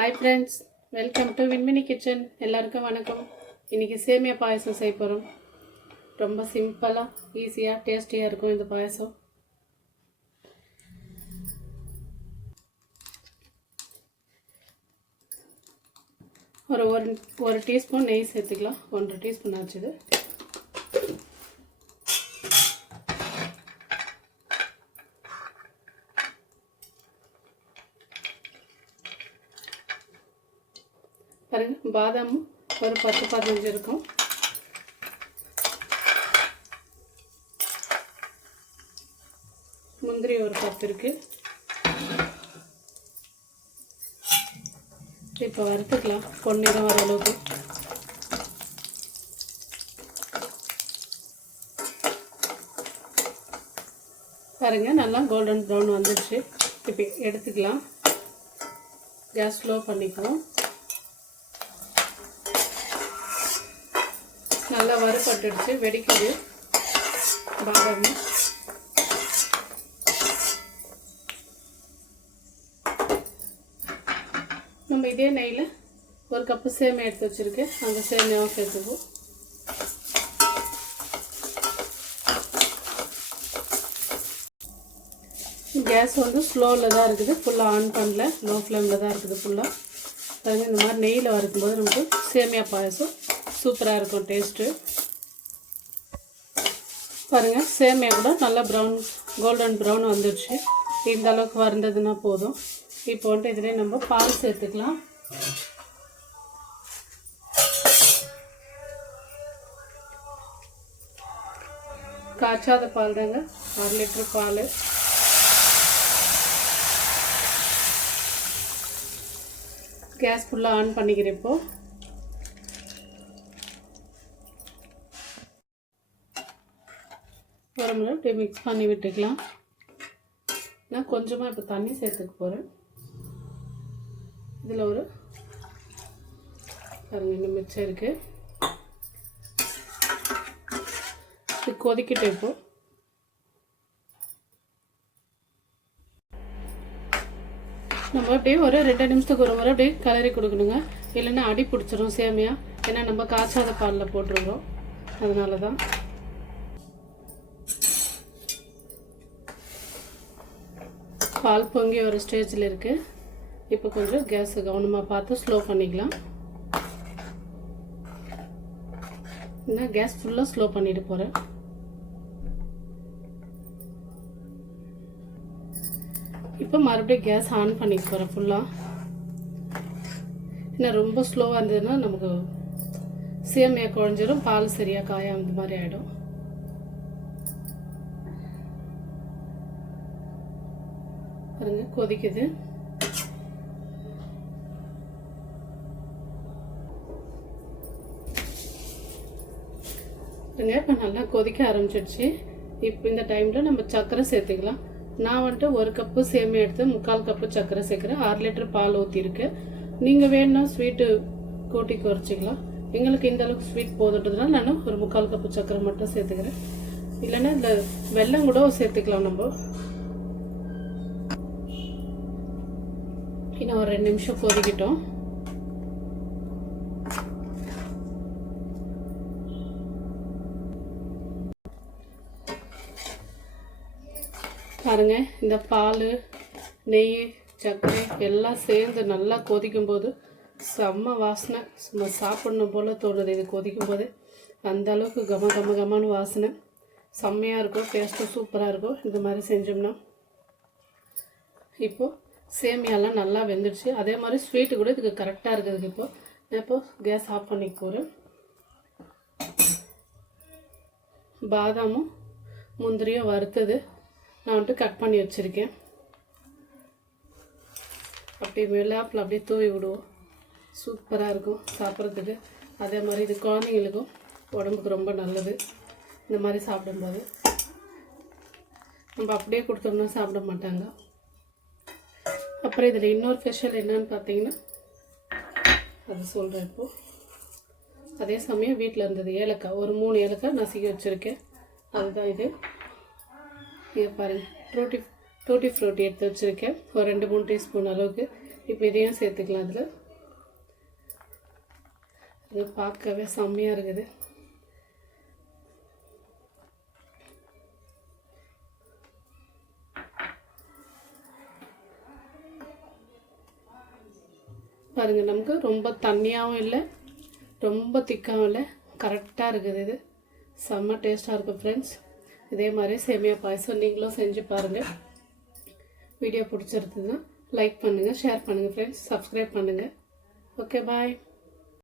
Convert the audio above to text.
Hi friends, welcome to Vinmini kitchen. எல்லாருக்கும் வணக்கம். இன்றைக்கி சேமியா பாயசம் செய்ய போகிறோம். ரொம்ப சிம்பிளாக ஈஸியாக டேஸ்டியாக இருக்கும் இந்த பாயசம். ஒரு டீஸ்பூன் நெய் சேர்த்துக்கலாம். 1.5 டீஸ்பூன் ஆச்சுது. பாருங்கள், பாதாம் ஒரு 10-15 இருக்கும். முந்திரி ஒரு 10 இருக்குது. இப்போ வறுத்துக்கலாம் பொன்னிறம் வர அளவுக்கு. பாருங்கள், நல்லா கோல்டன் ப்ரௌன் வந்துடுச்சு. இப்போ எடுத்துக்கலாம். கேஸ் ஸ்லோ பண்ணிக்குவோம். நல்லா வறுபட்டுடுச்சு, வெடிக்குது பாதாம். நம்ம இதே நெய்யில் ஒரு கப்பு சேமியா எடுத்து வச்சுருக்கேன். அந்த சேமியாவும் சேர்த்துக்குவோம். கேஸ் வந்து ஸ்லோவில் தான் இருக்குது, ஃபுல்லாக ஆன் பண்ணல, லோ ஃப்ளேமில் தான் இருக்குது ஃபுல்லாக. பாருங்கள், இந்த மாதிரி நெய்யில் வறுக்கும்போது நமக்கு சேமியா பாயசம் சூப்பராக இருக்கும் டேஸ்ட்டு. பாருங்கள், சேமியா கூட நல்லா கோல்டன் ப்ரௌன் வந்துடுச்சு. இந்த அளவுக்கு வந்ததுன்னா போதும். இப்போ வந்துட்டு இதிலே நம்ம பால் சேர்த்துக்கலாம். காய்ச்சாத பால் தாங்க, 1 லிட்டர் பால். கேஸ் ஃபுல்லாக ஆன் பண்ணிக்கிறேன். இப்போது ஒரு முறை இப்படி மிக்ஸ் பண்ணி விட்டுக்கலாம். நான் கொஞ்சமாக இப்போ தண்ணி சேர்த்துக்க போகிறேன். இதில் ஒரு பாருங்கள், இன்னும் மிச்சம் இருக்குது. இது கொதிக்கிட்டு இப்போ நம்ம அப்படியே ஒரு 2 நிமிஷத்துக்கு ஒரு முறை அப்படியே கலரி கொடுக்கணுங்க. இல்லைன்னா அடி பிடிச்சிரும் சேமியா. ஏன்னா நம்ம காய்ச்சாத பாலில் போட்டுருக்குறோம், அதனால தான். பால் பொங்கி ஒரு ஸ்டேஜில் இருக்குது. இப்போ கொஞ்சம் கேஸ் கவனமாக பார்த்து ஸ்லோ பண்ணிக்கலாம். நான் கேஸ் ஃபுல்லாக ஸ்லோ பண்ணிட்டு போகிறேன். இப்போ மறுபடியும் கேஸ் ஆன் பண்ணிக்க போகிறேன் ஃபுல்லாக. ஏன்னா ரொம்ப ஸ்லோவாக இருந்ததுன்னா நமக்கு சேமியா குழஞ்சிடும், பால் சரியாக காய அந்த மாதிரி ஆகிடும். பாருங்க, கொதிக்குது. இப்போ நல்லா கொதிக்க ஆரம்பிச்சிடுச்சு. இப்போ இந்த டைமில் நம்ம சர்க்கரை சேர்த்துக்கலாம். நான் வந்துட்டு 1 கப்பு சேமியா எடுத்து 3/4 கப்பு சர்க்கரை சேர்க்குறேன். 6 லிட்டர் பால் ஊற்றிருக்கு. நீங்கள் வேணும்னா ஸ்வீட்டு கூட்டி குறைச்சிக்கலாம். எங்களுக்கு இந்த அளவுக்கு ஸ்வீட் போதுன்றதுனால நான் ஒரு 3/4 கப்பு சர்க்கரை மட்டும் சேர்த்துக்கிறேன். இல்லைன்னா இந்த வெல்லம் கூட சேர்த்துக்கலாம். நம்ம இன்னும் ஒரு 2 நிமிஷம் கொதிக்கிட்டோம். பாருங்க, இந்த பால், நெய், சர்க்கரை எல்லாம் சேர்ந்து நல்லா கொதிக்கும்போது செம்ம வாசனை. சும்மா சாப்பிடணும் போல் தோணுது. இது கொதிக்கும்போது அந்த அளவுக்கு கம வாசனை செம்மையாக இருக்கும். டேஸ்ட்டும் சூப்பராக இருக்கும் இந்த மாதிரி செஞ்சோம்னா. இப்போது சேமியாலாம் நல்லா வெந்துடுச்சு. அதே மாதிரி ஸ்வீட்டு கூட இதுக்கு கரெக்டாக இருக்குதுக்கு. இப்போது கேஸ் ஆஃப் பண்ணிக்க போகிறேன். பாதாமும் முந்திரியும் வறுத்தது நான் வந்துட்டு கட் பண்ணி வச்சுருக்கேன். அப்படியே மேலாப்பில் அப்படியே தூவி விடுவோம். சூப்பராக இருக்கும் சாப்பிட்றதுக்கு. அதே மாதிரி இது குழந்தைங்களுக்கும் உடம்புக்கு ரொம்ப நல்லது. இந்த மாதிரி சாப்பிடும்போது நம்ம அப்படியே கொடுத்தோம்னா சாப்பிட மாட்டாங்க. அப்புறம் இதில் இன்னொரு ஸ்பெஷல் என்னன்னு பார்த்தீங்கன்னா அது சொல்கிறேன் இப்போது. அதே சமயம் வீட்டில் இருந்தது ஏலக்காய், ஒரு 3 ஏலக்காய் நசுக்கி வச்சுருக்கேன். அதுதான் இது. பாருங்கள், டூட்டி ஃப்ரூட்டி எடுத்து வச்சுருக்கேன். ஒரு 2-3 டீஸ்பூன் அளவுக்கு. இப்போ இதையும் சேர்த்துக்கலாம். அதில் இது பார்க்கவே செம்மையாக இருக்குது. பாருங்கள், நமக்கு ரொம்ப தண்ணியாகவும் இல்லை, ரொம்ப திக்காகவும் இல்லை, கரெக்டாக இருக்குது. இது செம்ம டேஸ்ட்டாக இருக்கும் ஃப்ரெண்ட்ஸ். இதே மாதிரி சேமியா பாயசம் நீங்களும் செஞ்சு பாருங்கள். வீடியோ பிடிச்சிருந்ததுன்னா லைக் பண்ணுங்கள், ஷேர் பண்ணுங்கள் ஃப்ரெண்ட்ஸ், சப்ஸ்கிரைப் பண்ணுங்கள். ஓகே, பாய்.